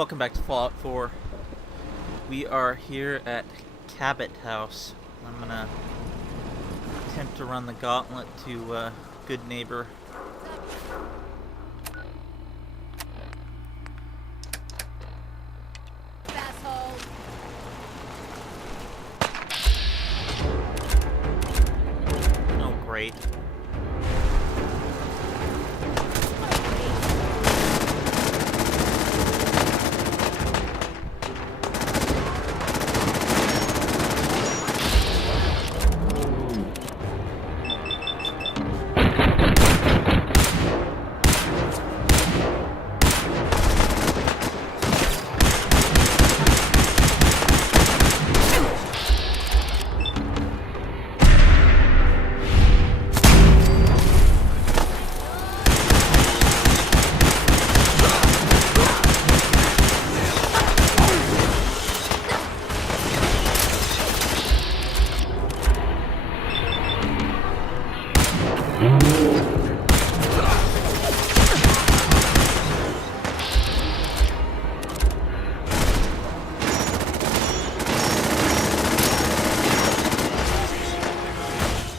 Welcome back to Fallout 4. We are here at Cabot House. I'm gonna attempt to run the gauntlet to Goodneighbor. Asshole. Oh, great.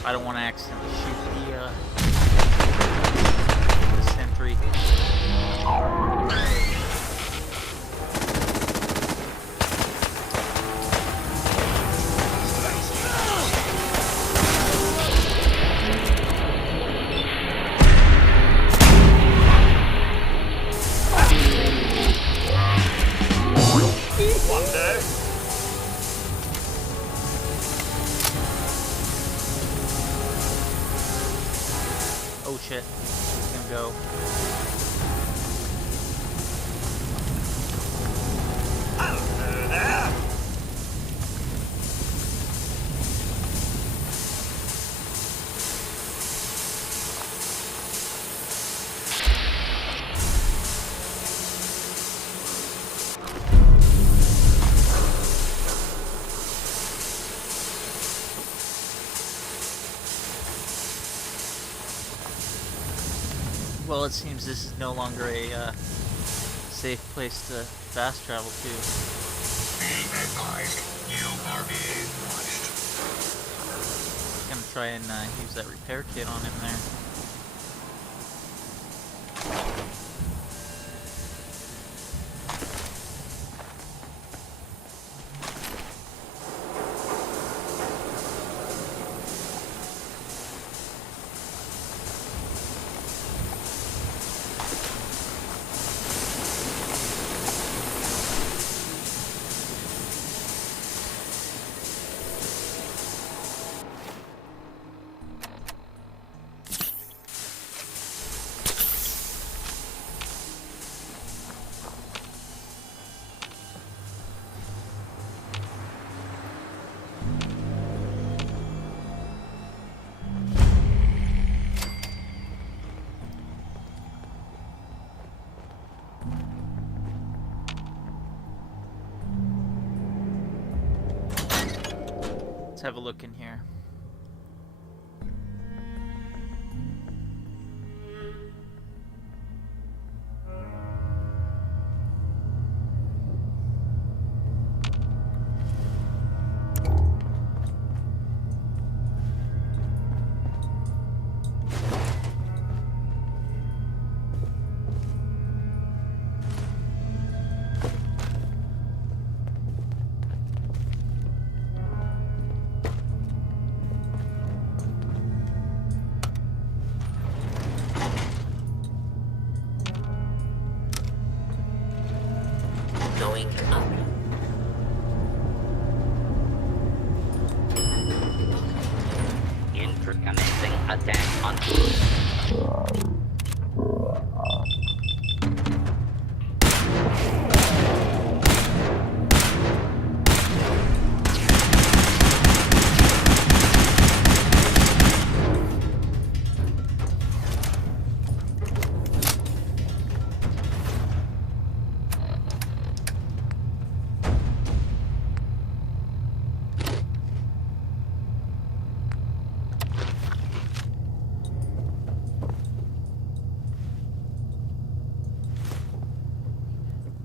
I don't want to accidentally shoot the sentry. Oh shit, he's gonna go. Hello there. Well, it seems this is no longer a safe place to fast travel to. Be advised, you are being watched. Gonna try and use that repair kit on him there. Let's have a look in here.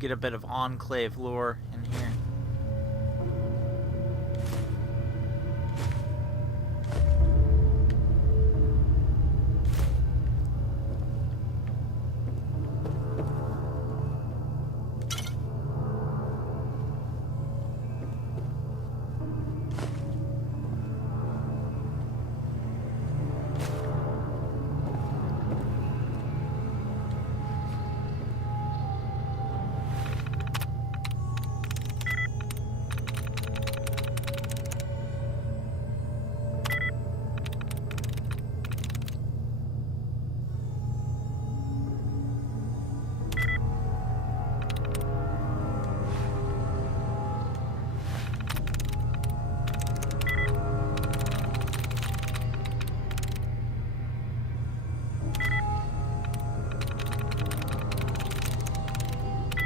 get a bit of Enclave lore in here.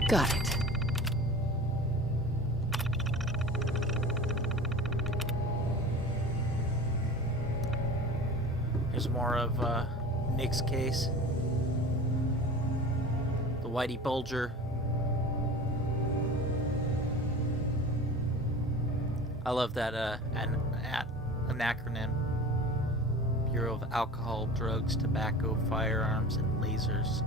Got it. Here's more of Nick's case. The Whitey Bulger. I love that an acronym. Bureau of Alcohol, Drugs, Tobacco, Firearms, and Lasers.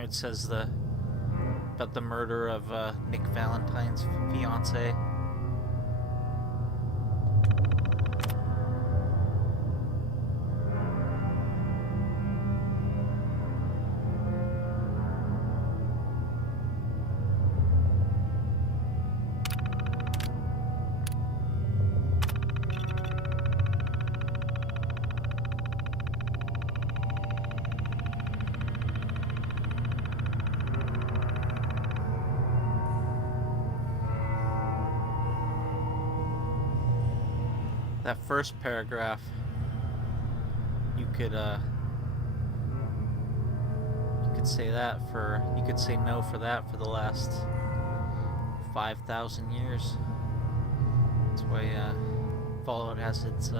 It says about the murder of Nick Valentine's fiance. That first paragraph, you could say that for, you could say no for that for the last 5,000 years. That's why Fallout has its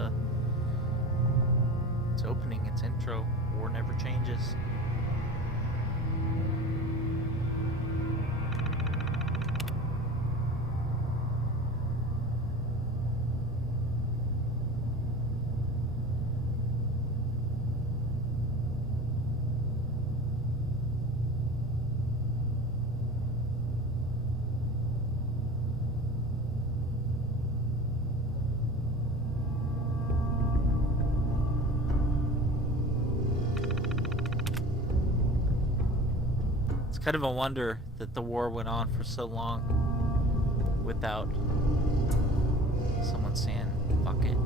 opening, its intro. War never changes. Kind of a wonder that the war went on for so long without someone saying, fuck it.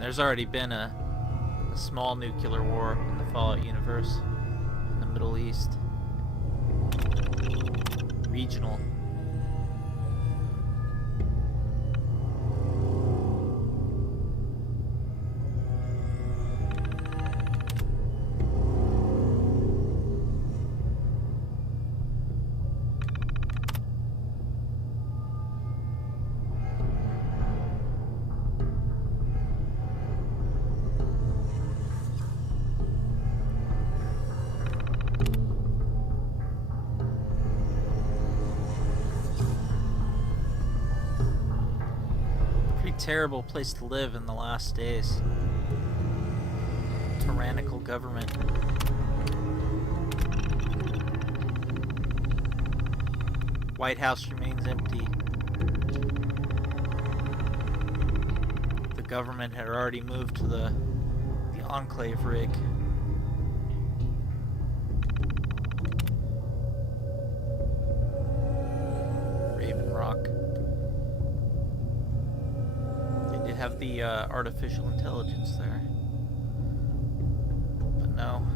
There's already been a small nuclear war in the Fallout universe in the Middle East. Regional. Terrible place to live in the last days. Tyrannical government. White House remains empty. The government had already moved to the Enclave rig. rock. They did have the artificial intelligence there. But no.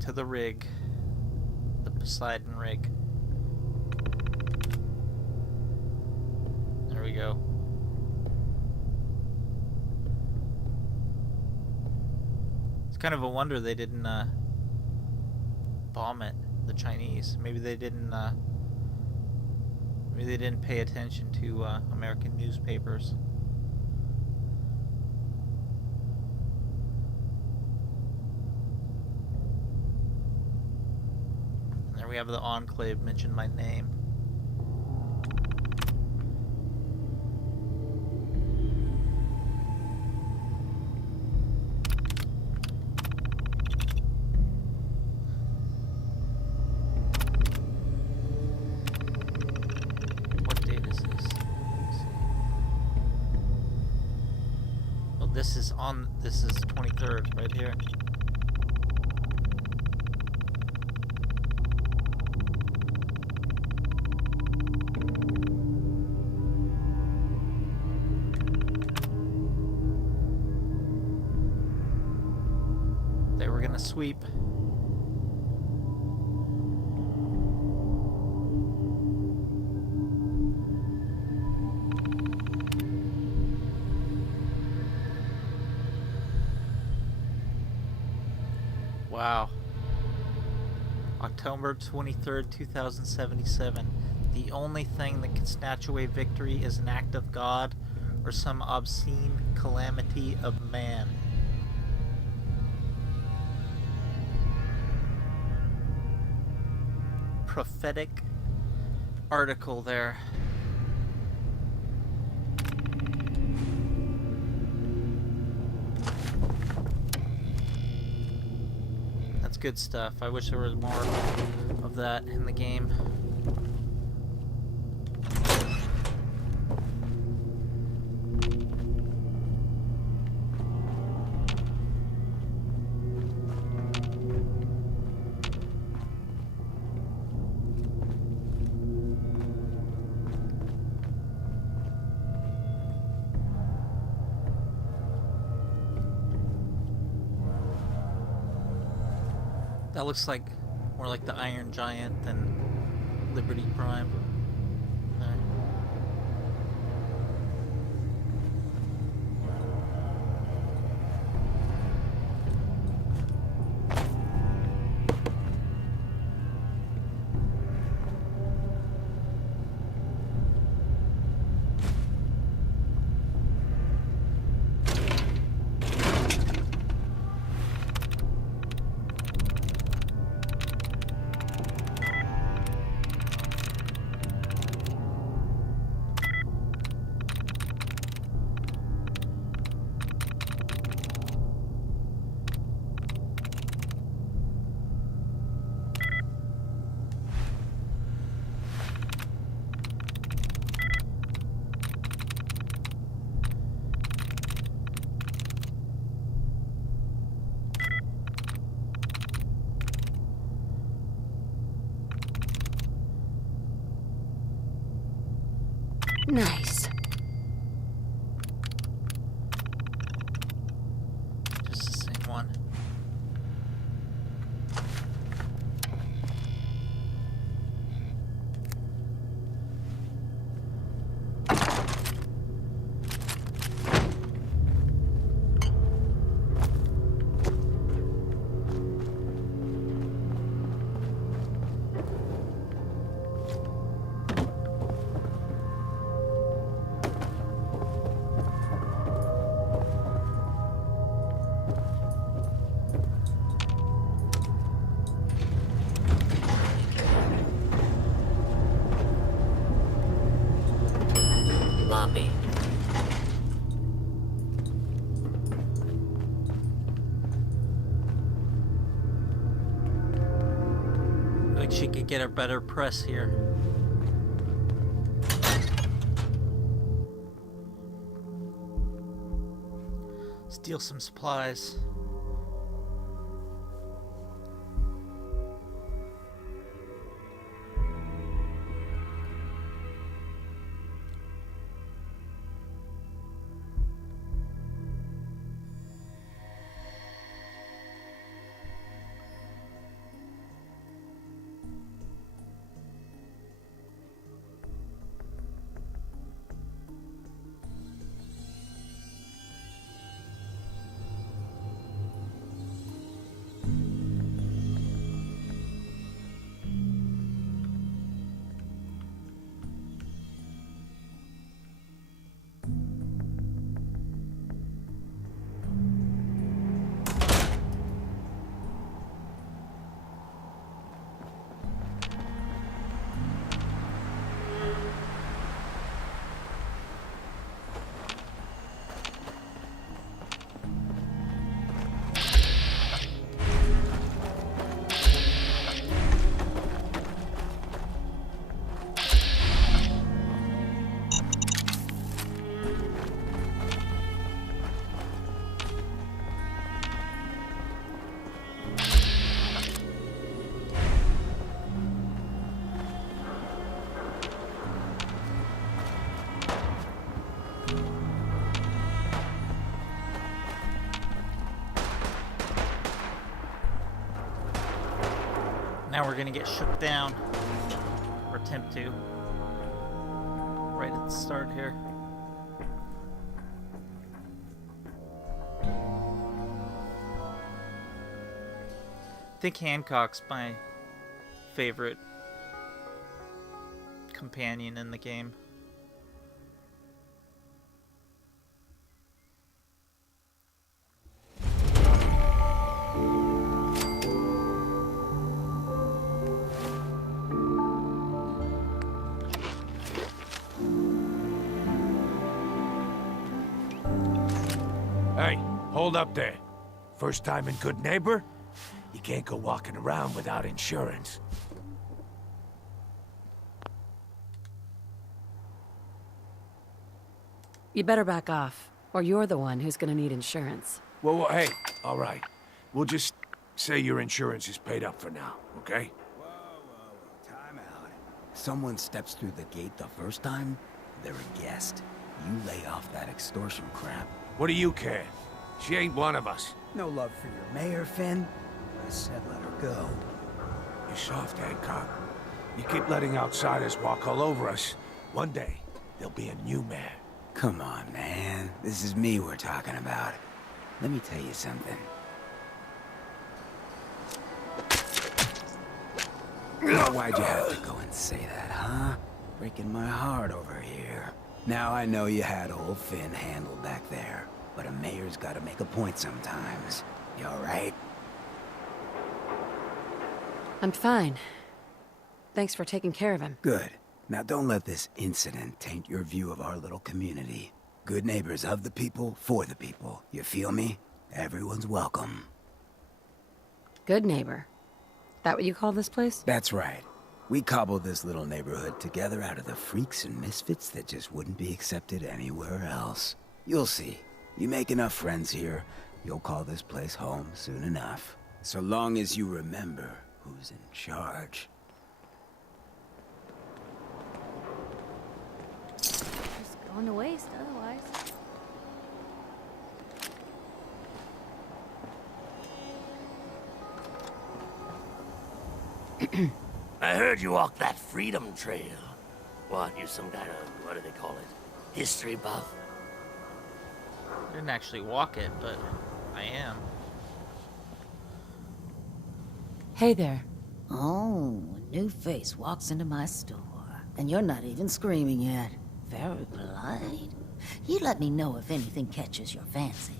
To the rig. The Poseidon rig. There we go. It's kind of a wonder they didn't bomb it, the Chinese. Maybe they didn't pay attention to American newspapers. And there we have the Enclave mention my name. This is 23rd right here. They were gonna sweep. Wow. October 23rd, 2077. The only thing that can snatch away victory is an act of God or some obscene calamity of man. Prophetic article there. Good stuff. I wish there was more of that in the game. That looks like more like the Iron Giant than Liberty Prime. There. Nice. Just the same one. Lobby. Like she could get a better press here. Steal some supplies. Now we're gonna get shook down. Or attempt to. Right at the start here. I think Hancock's my favorite companion in the game. Hey, hold up there. First time in Goodneighbor? You can't go walking around without insurance. You better back off, or you're the one who's gonna need insurance. Well, hey, all right. We'll just say your insurance is paid up for now, okay? Time out. Someone steps through the gate the first time, they're a guest. You lay off that extortion crap. What do you care? She ain't one of us. No love for your mayor, Finn? I said let her go. You soft, Hancock. You keep letting outsiders walk all over us. One day, there'll be a new mayor. Come on, man. This is me we're talking about. Let me tell you something. Why'd you have to go and say that, huh? Breaking my heart over here. Now I know you had old Finn handled back there, but a mayor's gotta make a point sometimes. You alright? I'm fine. Thanks for taking care of him. Good. Now don't let this incident taint your view of our little community. Good neighbors of the people, for the people. You feel me? Everyone's welcome. Goodneighbor. That what you call this place? That's right. We cobbled this little neighborhood together out of the freaks and misfits that just wouldn't be accepted anywhere else. You'll see. You make enough friends here, you'll call this place home soon enough. So long as you remember who's in charge. Just going to waste otherwise. I heard you walked that Freedom Trail. What, you're some kind of, what do they call it? History buff? I didn't actually walk it, but I am. Hey there. Oh, a new face walks into my store, and you're not even screaming yet. Very polite. You let me know if anything catches your fancy.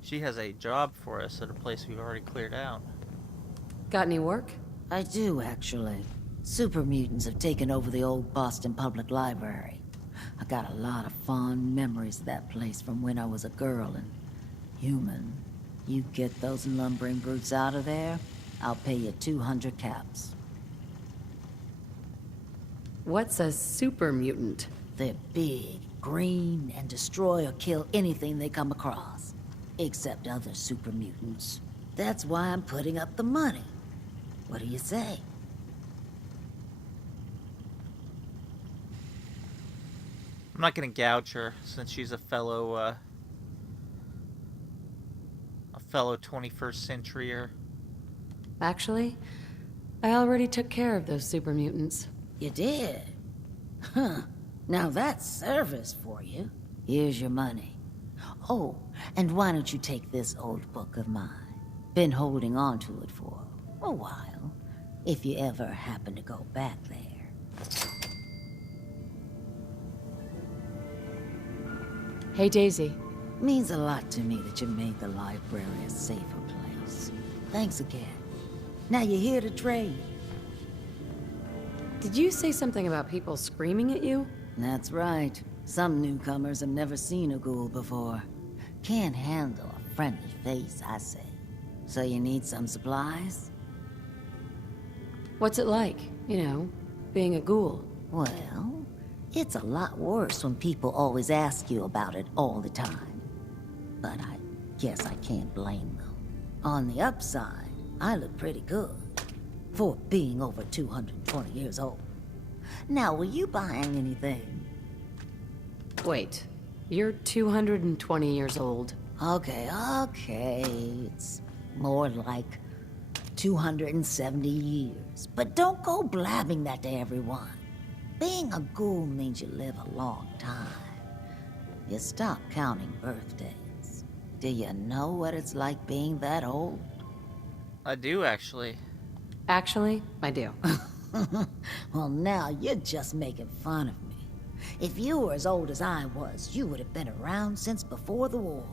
She has a job for us at a place we've already cleared out. Got any work? I do, actually. Super mutants have taken over the old Boston Public Library. I got a lot of fond memories of that place from when I was a girl and human. You get those lumbering brutes out of there, I'll pay you 200 caps. What's a super mutant? They're big, green, and destroy or kill anything they come across. Except other super mutants. That's why I'm putting up the money. What do you say? I'm not gonna gouge her since she's a fellow 21st centuryer. Actually, I already took care of those super mutants. You did? Huh. Now that's service for you. Here's your money. Oh, and why don't you take this old book of mine? Been holding on to it for a while, if you ever happen to go back there. Hey, Daisy. Means a lot to me that you made the library a safer place. Thanks again. Now you're here to trade. Did you say something about people screaming at you? That's right. Some newcomers have never seen a ghoul before. Can't handle a friendly face, I say. So you need some supplies? What's it like, you know, being a ghoul? Well, it's a lot worse when people always ask you about it all the time. But I guess I can't blame them. On the upside, I look pretty good. For being over 220 years old. Now, were you buying anything? Wait, you're 220 years old. Okay. It's more like 270 years. But don't go blabbing that to everyone. Being a ghoul means you live a long time. You stop counting birthdays. Do you know what it's like being that old? I do, actually. Actually, I do. Well, now you're just making fun of me. If you were as old as I was, you would have been around since before the war.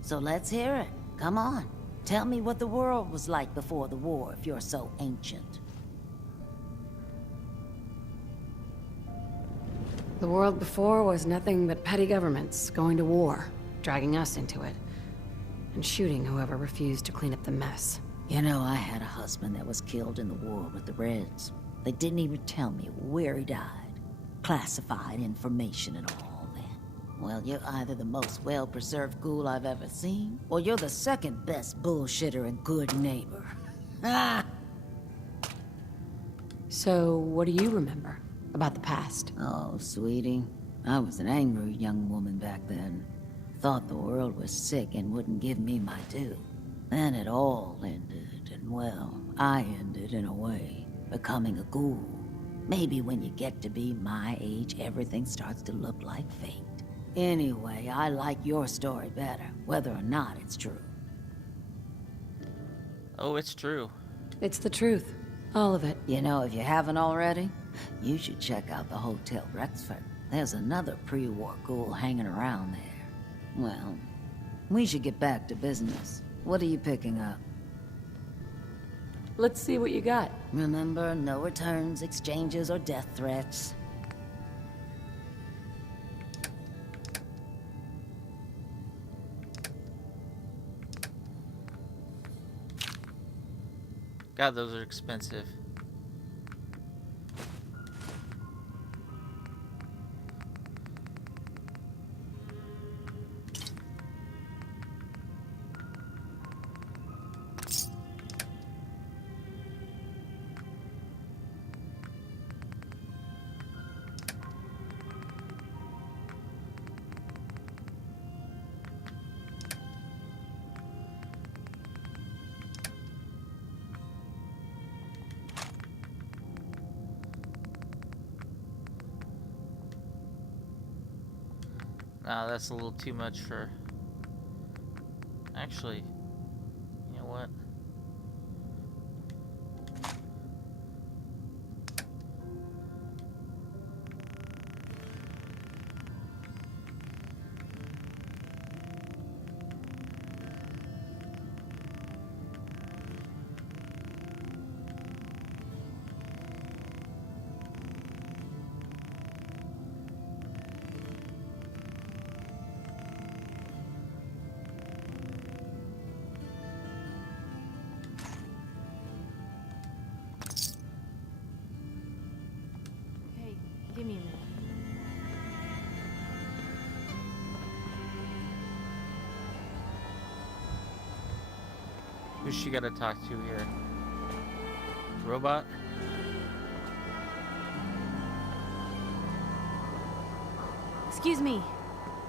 So let's hear it. Come on. Tell me what the world was like before the war if you're so ancient. The world before was nothing but petty governments going to war, dragging us into it, and shooting whoever refused to clean up the mess. You know, I had a husband that was killed in the war with the Reds. They didn't even tell me where he died. Classified information and all that. Well, you're either the most well-preserved ghoul I've ever seen, or you're the second best bullshitter and good neighbor. Ah! So, what do you remember about the past? Oh, sweetie, I was an angry young woman back then. Thought the world was sick and wouldn't give me my due. Then it all ended, and well, I ended in a way, becoming a ghoul. Maybe when you get to be my age, everything starts to look like fate. Anyway, I like your story better, whether or not it's true. Oh, it's true. It's the truth. All of it. You know, if you haven't already, you should check out the Hotel Rexford. There's another pre-war ghoul hanging around there. Well, we should get back to business. What are you picking up? Let's see what you got. Remember, no returns, exchanges, or death threats. God, those are expensive. Nah, that's a little too much for... Actually, you know what? Hey, give me a minute. Who's she gotta talk to here? Robot? Excuse me.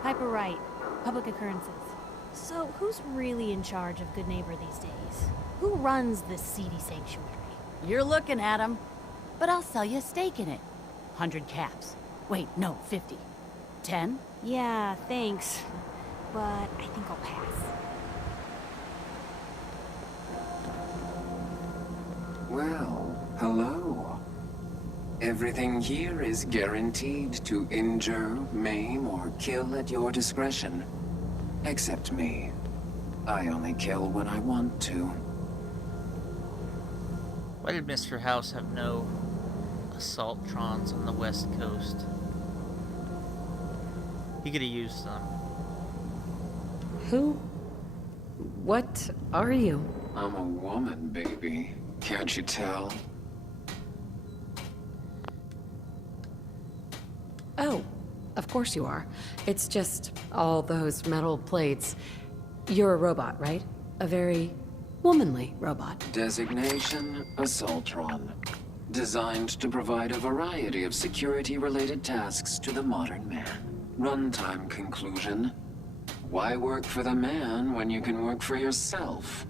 Piper Wright, Public Occurrences. So, who's really in charge of Goodneighbor these days? Who runs this seedy sanctuary? You're looking at him. But I'll sell you a stake in it. 100 caps. Wait, no, 50. 10? Yeah, thanks. But I think I'll pass. Well, hello. Everything here is guaranteed to injure, maim, or kill at your discretion. Except me. I only kill when I want to. Why did Mr. House have no assaultrons on the west coast? He could have used them. Who? What are you? I'm a woman, baby. Can't you tell? Oh, of course you are. It's just all those metal plates. You're a robot, right? A very womanly robot. Designation, Assaultron. Designed to provide a variety of security-related tasks to the modern man. Runtime conclusion. Why work for the man when you can work for yourself?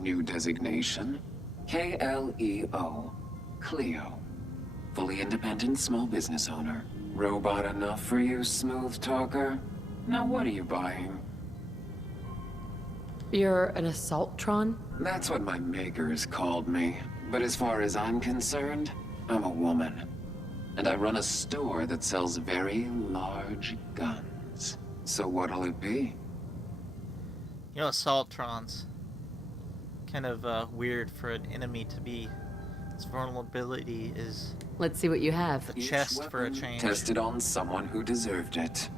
New designation. K-L-E-O. Cleo. Fully independent small business owner. Robot enough for you, smooth talker? Now what are you buying? You're an Assaultron? That's what my makers called me. But as far as I'm concerned, I'm a woman. And I run a store that sells very large guns. So what'll it be? You know, Assaultrons. Kind of weird for an enemy to be. Its vulnerability is Let's see what you have. the chest for a change. Tested on someone who deserved it.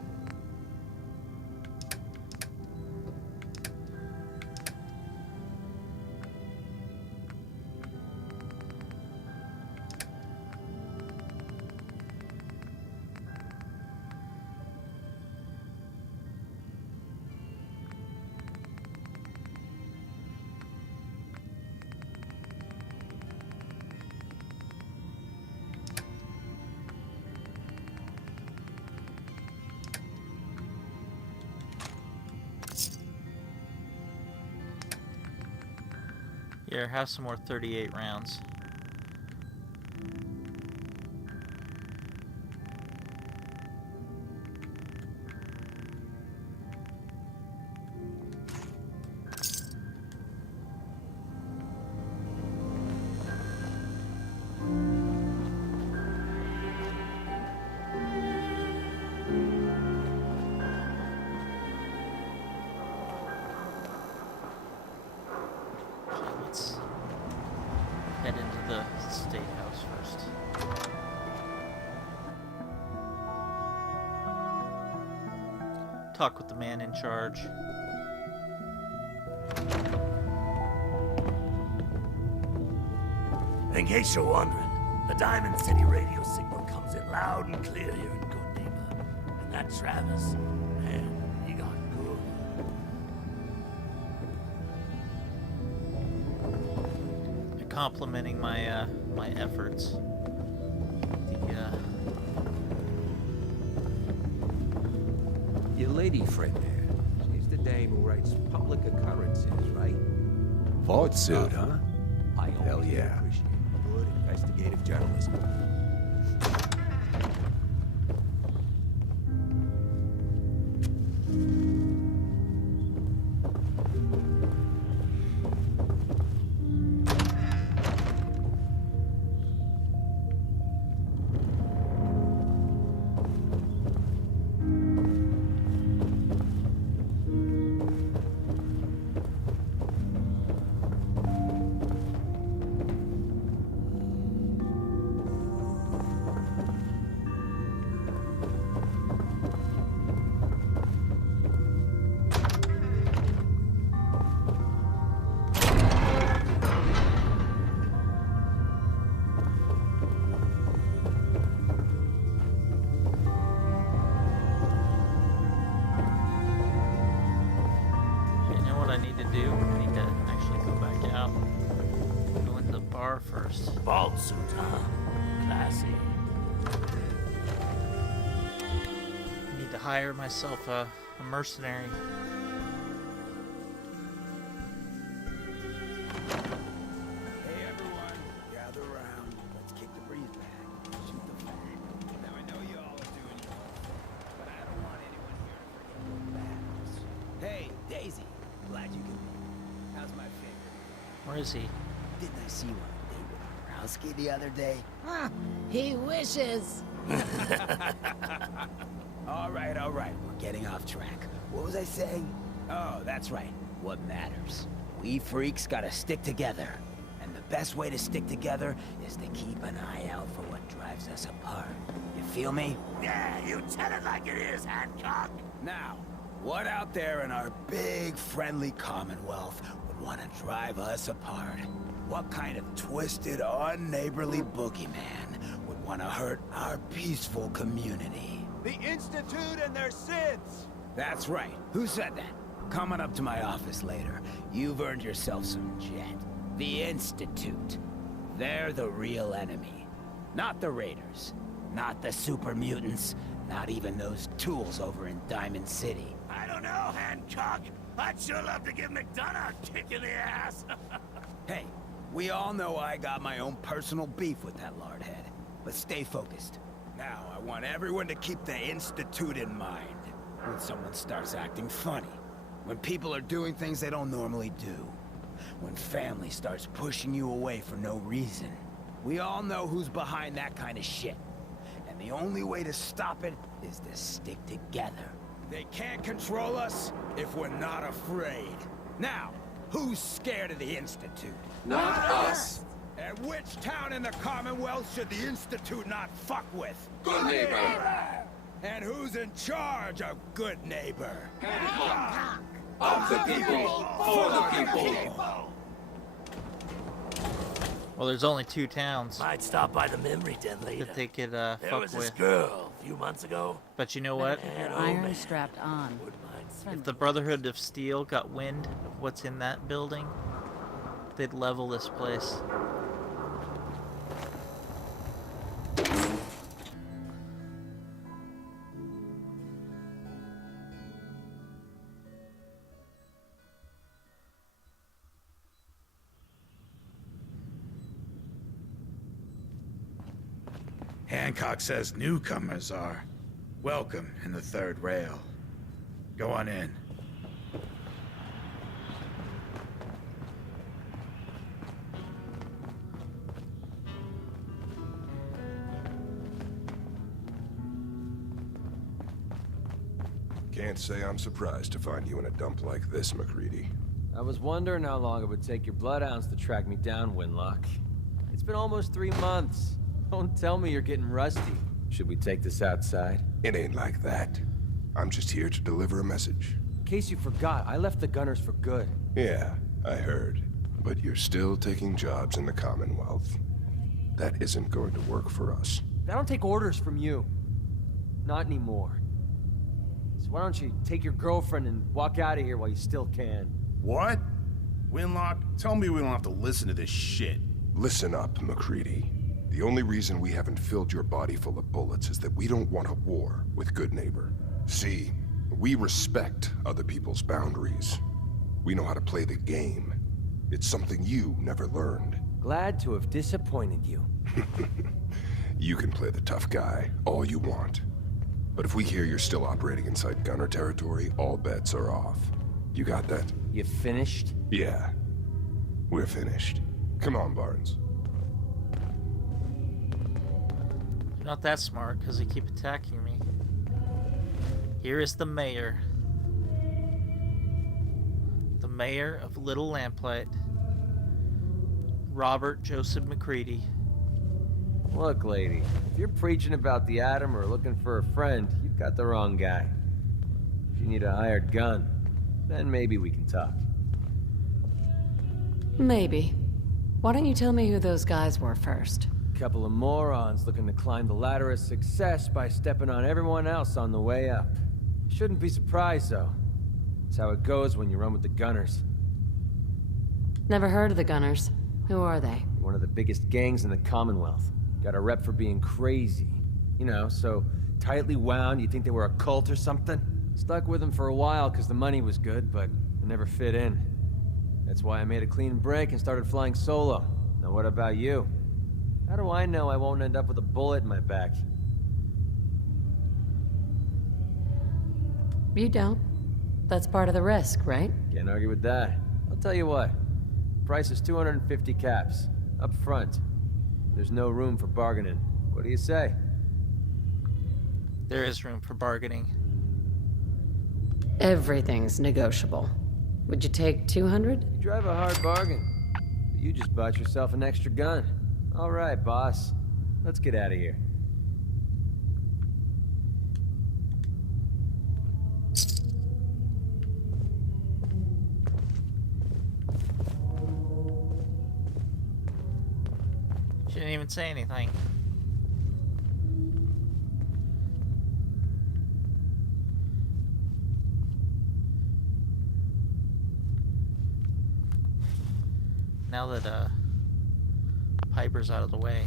Here, have some more 38 rounds. Let's head into the state house first. Talk with the man in charge. In case you're wondering, the Diamond City radio signal comes in loud and clear here in Goodneighbor. And that Travis, man, he got good. They're complimenting my my efforts. Your lady friend there. She's the dame who writes public occurrences, right? Vault suit, huh? I Hell always yeah. appreciate good investigative journalism. You know what I need to do? I need to actually go back out. Go into the bar first. Vault suit, huh? Classy. I need to hire myself a mercenary. Hey everyone, gather around. Let's kick the breeze back. Shoot the fag. Now I know you all are doing your work, but I don't want anyone here to forget the battles. Hey, Daisy. Glad you could be. How's my finger? Where is he? Didn't I see you on a date with Browski the other day? He wishes. All right. We're getting off track. What was I saying? Oh, that's right. What matters? We freaks gotta stick together. And the best way to stick together is to keep an eye out for what drives us apart. You feel me? Yeah, you tell it like it is, Hancock. Now, what out there in our big, friendly Commonwealth would want to drive us apart? What kind of twisted, unneighborly boogeyman would want to hurt our peaceful community? The Institute and their SIDS! That's right. Who said that? Coming up to my office later. You've earned yourself some jet. The Institute. They're the real enemy. Not the Raiders. Not the super mutants. Not even those tools over in Diamond City. I don't know, Hancock. I'd sure love to give McDonough a kick in the ass. Hey, We all know I got my own personal beef with that lardhead, but stay focused. Now, I want everyone to keep the Institute in mind. When someone starts acting funny, when people are doing things they don't normally do, when family starts pushing you away for no reason. We all know who's behind that kind of shit. And the only way to stop it is to stick together. They can't control us if we're not afraid. Now, who's scared of the Institute? Not us. And which town in the Commonwealth should the Institute not fuck with? Goodneighbor. And who's in charge of Goodneighbor? Hancock. Of the people, for the people. Well, there's only 2 towns Might stop by the memory den later. that they could There fuck was this with. girl a few months ago. But you know what? And oh Iron man, strapped on. wouldn't mind If the Brotherhood of Steel got wind of what's in that building, they'd level this place. Hancock says newcomers are welcome in the third rail. Go on in. Can't say I'm surprised to find you in a dump like this, MacReady. I was wondering how long it would take your bloodhounds to track me down, Winlock. It's been almost 3 months. Don't tell me you're getting rusty. Should we take this outside? It ain't like that. I'm just here to deliver a message. In case you forgot, I left the Gunners for good. Yeah, I heard. But you're still taking jobs in the Commonwealth. That isn't going to work for us. I don't take orders from you. Not anymore. So why don't you take your girlfriend and walk out of here while you still can? What? Winlock, tell me we don't have to listen to this shit. Listen up, MacReady. The only reason we haven't filled your body full of bullets is that we don't want a war with Goodneighbor. See, we respect other people's boundaries. We know how to play the game. It's something you never learned. Glad to have disappointed you. You can play the tough guy all you want. But if we hear you're still operating inside Gunner territory, all bets are off. You got that? You finished? Yeah. We're finished. Come on, Barnes. Not that smart, because they keep attacking me. Here is the mayor. The mayor of Little Lamplight. Robert Joseph MacReady. Look, lady, if you're preaching about the atom or looking for a friend, you've got the wrong guy. If you need a hired gun, then maybe we can talk. Maybe. Why don't you tell me who those guys were first? Couple of morons looking to climb the ladder of success by stepping on everyone else on the way up. Shouldn't be surprised, though. That's how it goes when you run with the Gunners. Never heard of the Gunners. Who are they? One of the biggest gangs in the Commonwealth. Got a rep for being crazy. You know, so tightly wound you'd think they were a cult or something. Stuck with them for a while because the money was good, but it never fit in. That's why I made a clean break and started flying solo. Now what about you? How do I know I won't end up with a bullet in my back? You don't. That's part of the risk, right? Can't argue with that. I'll tell you what. Price is 250 caps. Up front. There's no room for bargaining. What do you say? There is room for bargaining. Everything's negotiable. Would you take 200? You drive a hard bargain. But you just bought yourself an extra gun. All right, boss. Let's get out of here. She didn't even say anything. Now that Piper's out of the way,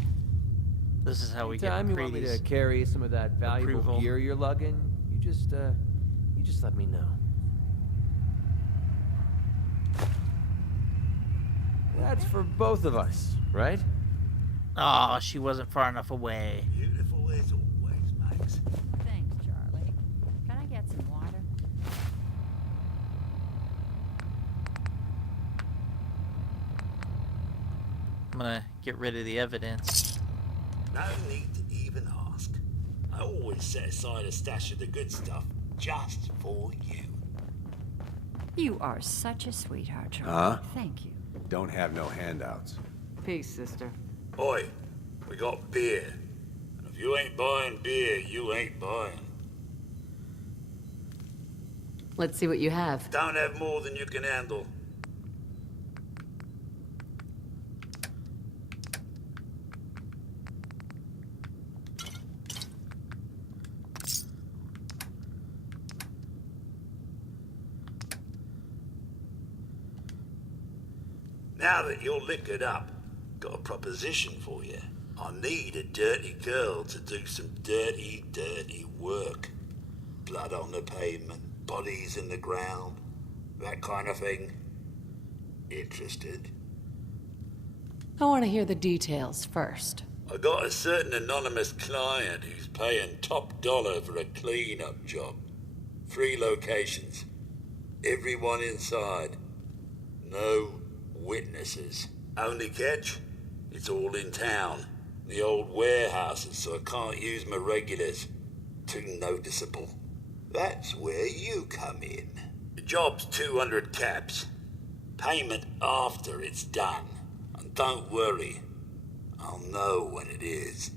this is how we get Anytime you want me to MacReady's carry some of that valuable approval. gear you're lugging, you just let me know. That That's for both of us, right? Oh, she wasn't far enough away. Beautiful as always, Max. Thanks, Charlie. Can I get some water? I'm gonna get rid of the evidence. No need to even ask. I always set aside a stash of the good stuff just for you. You are such a sweetheart, Charlie. Huh? Thank you. Don't have no handouts. Peace, sister. Oi, we got beer. And if you ain't buying beer, you ain't buying. Let's see what you have. Don't have more than you can handle. Now that you're liquored up, got a proposition for you. I need a dirty girl to do some dirty, dirty work. Blood on the pavement, bodies in the ground, that kind of thing. Interested? I want to hear the details first. I got a certain anonymous client who's paying top dollar for a clean-up job. 3 locations. Everyone inside. No witnesses. Only catch? It's all in town. The old warehouses, so I can't use my regulars. Too noticeable. That's where you come in. The job's 200 caps. Payment after it's done. And don't worry, I'll know when it is.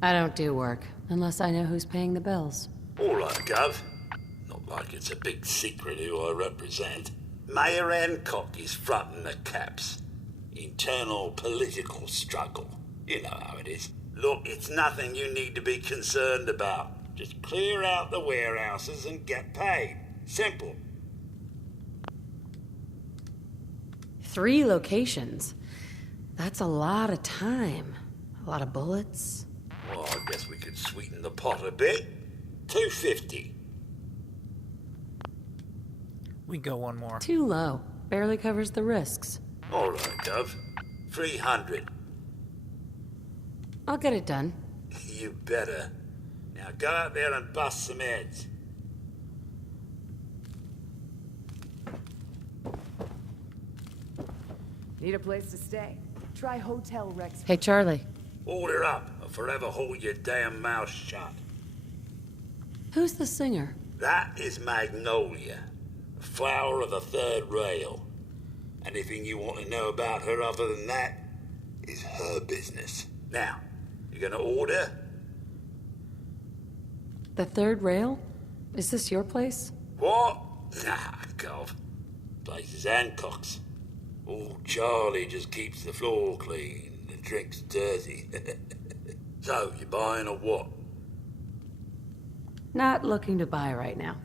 I don't do work unless I know who's paying the bills. All right, Gov. Not like it's a big secret who I represent. Mayor Hancock is fronting the caps. Internal political struggle. You know how it is. Look, it's nothing you need to be concerned about. Just clear out the warehouses and get paid. Simple. 3 locations. That's a lot of time. A lot of bullets. Well, I guess we could sweeten the pot a bit. 250. We go one more. Too low. Barely covers the risks. All right, Gov. 300. I'll get it done. You better. Now go out there and bust some heads. Need a place to stay? Try Hotel Rex. Hey, Charlie. Order up, or forever hold your damn mouth shut. Who's the singer? That is Magnolia, a flower of the third rail. Anything you want to know about her other than that is her business. Now, you gonna order? The third rail? Is this your place? What? Nah, Gov. Place is Hancock's. Old Charlie just keeps the floor clean and the drinks dirty. So, you buying or what? Not looking to buy right now.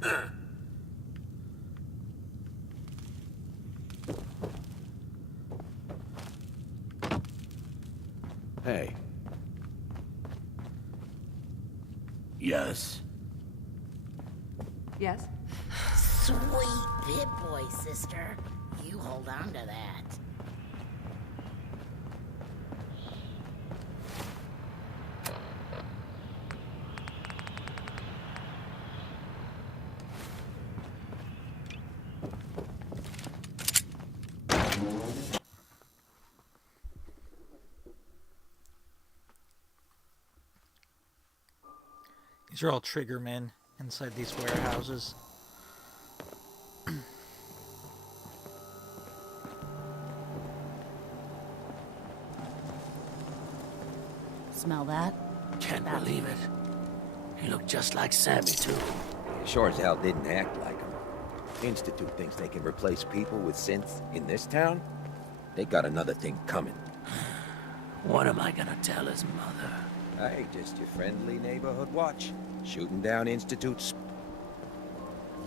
Hey. Yes. Yes? Sweet Pip-Boy, sister. You hold on to that. These are all trigger men inside these warehouses. Smell that? Can't believe it. He looked just like Sammy, too. Sure as hell didn't act like him. Institute thinks they can replace people with synths in this town? They got another thing coming. What am I gonna tell his mother? Hey, just your friendly neighborhood watch. Shooting down Institute's...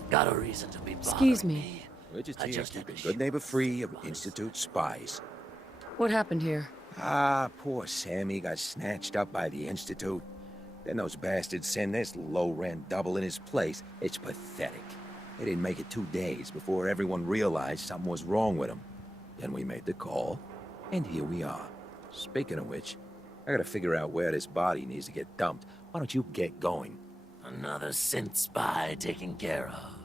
Got a reason to be bothering Excuse me. We're just I here just keeping had to good neighbor free of honest. Institute spies. What happened here? Ah, poor Sammy got snatched up by the Institute. Then those bastards send this low-rent double in his place. It's pathetic. They didn't make it 2 days before everyone realized something was wrong with them. Then we made the call, and here we are. Speaking of which, I gotta figure out where this body needs to get dumped. Why don't you get going? Another synth spy taken care of.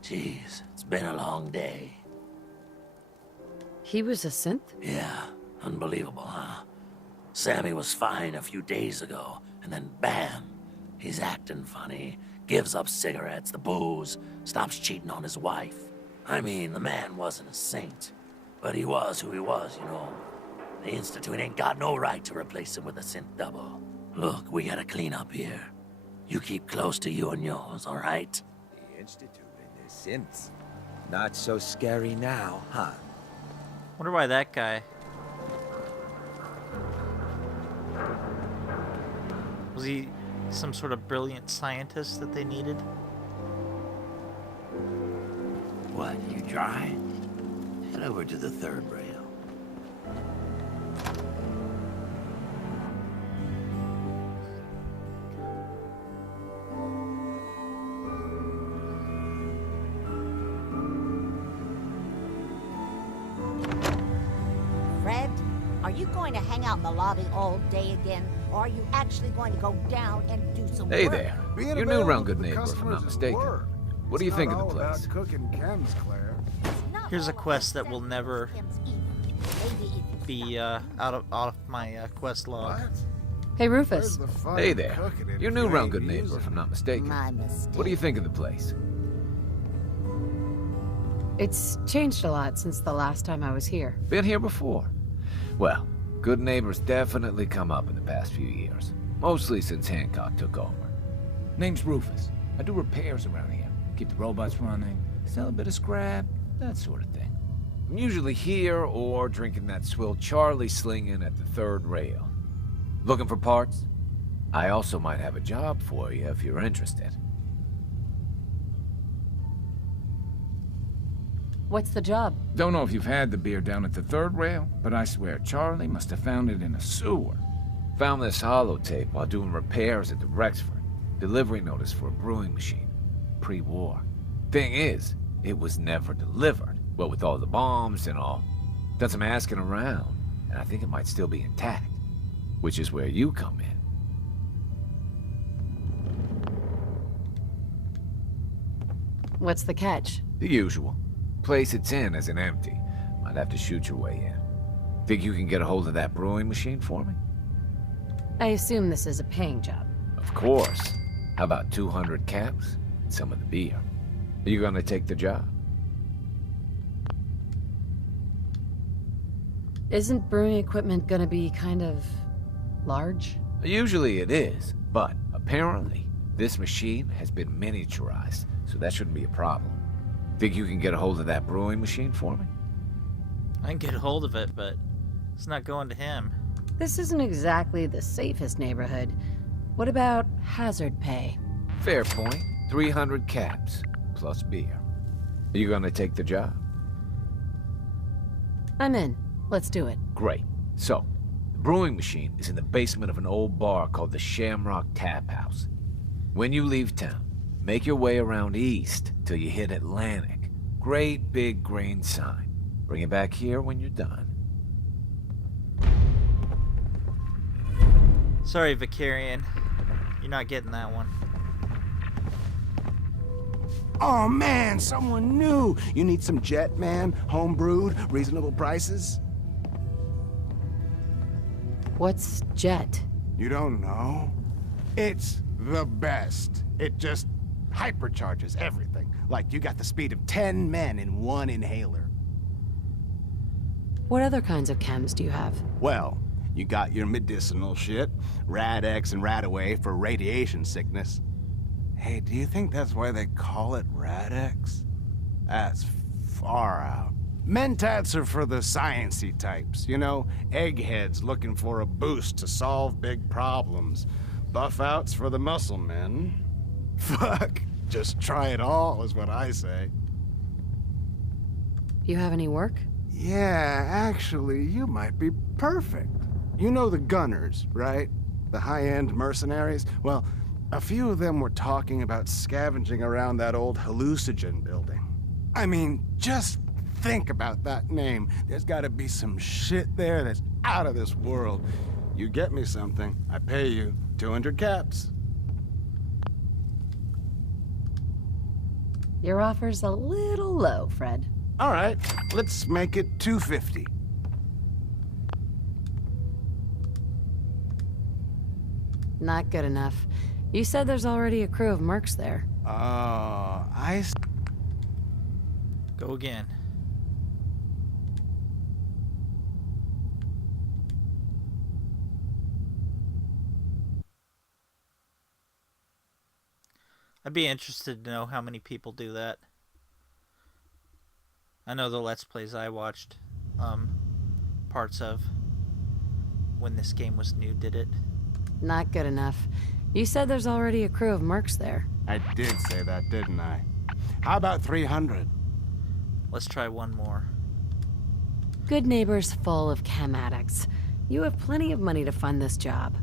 Jeez, it's been a long day. He was a synth? Yeah, unbelievable, huh? Sammy was fine a few days ago, and then bam! He's acting funny, gives up cigarettes, the booze, stops cheating on his wife. I mean, the man wasn't a saint, but he was who he was, you know. The Institute ain't got no right to replace him with a synth double. Look, we gotta clean up here. You keep close to you and yours, all right? The Institute and their synths. Not so scary now, huh? Wonder why that guy... Was he some sort of brilliant scientist that they needed? What, you dry? Head over to the third rail. Fred, are you going to hang out in the lobby all day again? Or are you actually going to go down and do some Hey work? there. You're new around Goodneighbor, if I'm not mistaken. What do you think of the place? Cooking chems, Claire. Here's a quest that will never be out of my quest log. Hey, Rufus. Hey there. You're new around Goodneighbor, if I'm not mistaken. My mistake. What do you think of the place? It's changed a lot since the last time I was here. Been here before? Well, Goodneighbor's definitely come up in the past few years. Mostly since Hancock took over. Name's Rufus. I do repairs around here. Keep the robots running, sell a bit of scrap, that sort of thing. I'm usually here or drinking that swill Charlie slinging at the third rail. Looking for parts? I also might have a job for you if you're interested. What's the job? Don't know if you've had the beer down at the third rail, but I swear Charlie must have found it in a sewer. Found this holotape while doing repairs at the Rexford. Delivery notice for a brewing machine. Pre-war. Thing is, it was never delivered. What with all the bombs and all. Done some asking around, and I think it might still be intact. Which is where you come in. What's the catch? The usual. Place it's in isn't empty. Might have to shoot your way in. Think you can get a hold of that brewing machine for me? I assume this is a paying job. Of course. How about 200 caps? And some of the beer. Are you gonna take the job? Isn't brewing equipment gonna be kind of large? Usually it is, but apparently this machine has been miniaturized, so that shouldn't be a problem. Think you can get a hold of that brewing machine for me? I can get a hold of it, but it's not going to him. This isn't exactly the safest neighborhood. What about hazard pay? Fair point. 300 caps, plus beer. Are you gonna take the job? I'm in. Let's do it. Great. So, the brewing machine is in the basement of an old bar called the Shamrock Tap House. When you leave town, make your way around east till you hit Atlantic. Great big green sign. Bring it back here when you're done. Sorry, Vicarian. You're not getting that one. Oh man, someone new. You need some jet, man? Home brewed, reasonable prices? What's jet? You don't know? It's the best. It just hypercharges everything. Like you got the speed of 10 men in one inhaler. What other kinds of chems do you have? Well, you got your medicinal shit, Rad-X and Rad-Away for radiation sickness. Hey, do you think that's why they call it Rad-X? That's far out. Mentats are for the sciencey types, you know, eggheads looking for a boost to solve big problems. Buff-outs for the muscle men. Fuck, just try it all is what I say. You have any work? Yeah, actually, you might be perfect. You know the Gunners, right? The high-end mercenaries? Well, A few of them were talking about scavenging around that old hallucinogen building. I mean, just think about that name. There's gotta be some shit there that's out of this world. You get me something, I pay you 200 caps. Your offer's a little low, Fred. All right, let's make it 250. Not good enough. You said there's already a crew of mercs there. Go again. I'd be interested to know how many people do that. I know the Let's Plays I watched, parts of, when this game was new, did it. Not good enough. You said there's already a crew of mercs there. I did say that, didn't I? How about 300? Let's try one more. Goodneighbor's full of chem addicts. You have plenty of money to fund this job.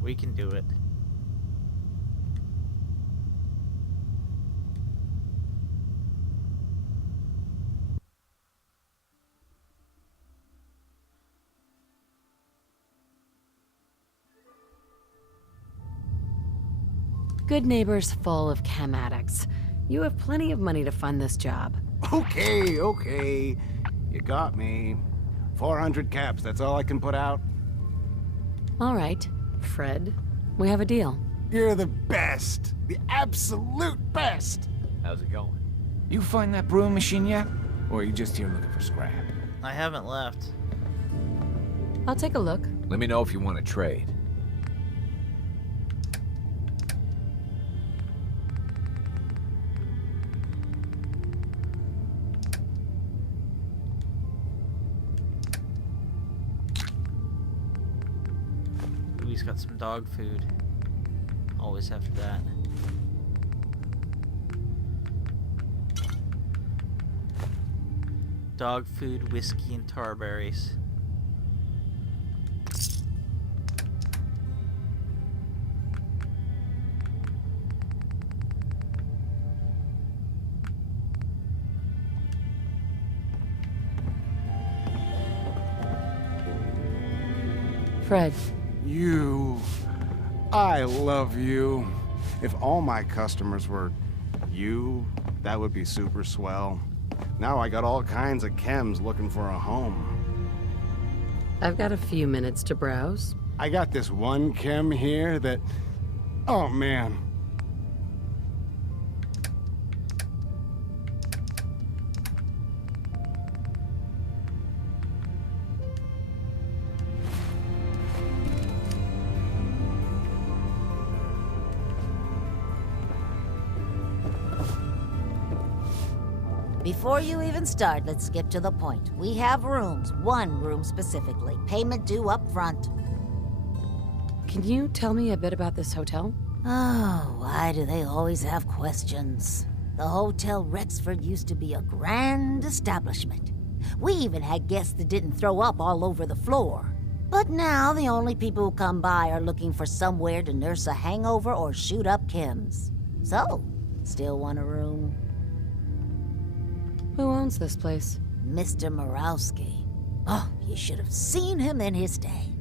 We can do it. Goodneighbor's full of chem addicts. You have plenty of money to fund this job. Okay, okay. You got me. 400 caps, that's all I can put out. All right, Fred. We have a deal. You're the best. The absolute best. How's it going? You find that brewing machine yet? Or are you just here looking for scrap? I haven't left. I'll take a look. Let me know if you want to trade. He's got some dog food. Always after that. Dog food, whiskey, and tarberries. Fred. I love you. If all my customers were you, that would be super swell. Now I got all kinds of chems looking for a home. I've got a few minutes to browse. I got this one chem here that... Oh, man. Before you even start, let's skip to the point. We have rooms, one room specifically. Payment due up front. Can you tell me a bit about this hotel? Oh, why do they always have questions? The Hotel Rexford used to be a grand establishment. We even had guests that didn't throw up all over the floor. But now the only people who come by are looking for somewhere to nurse a hangover or shoot up chems. So, still want a room? Who owns this place? Mr. Morowski. Oh, you should have seen him in his day.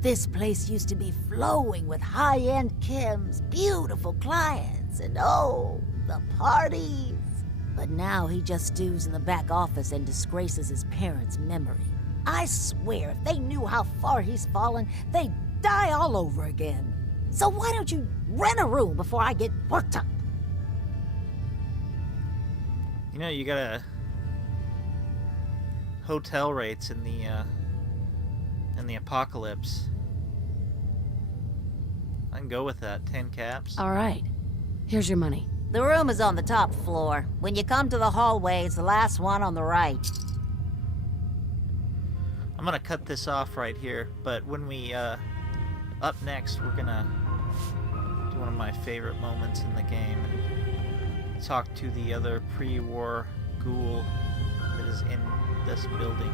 This place used to be flowing with high-end chems, beautiful clients, and oh, the parties. But now he just stews in the back office and disgraces his parents' memory. I swear, if they knew how far he's fallen, they'd die all over again. So why don't you rent a room before I get worked up? You know, you got hotel rates in the apocalypse. I can go with that. 10 caps. All right. Here's your money. The room is on the top floor. When you come to the hallway, it's the last one on the right. I'm gonna cut this off right here, but when we up next, we're gonna do one of my favorite moments in the game and talk to the other pre-war ghoul that is in this building.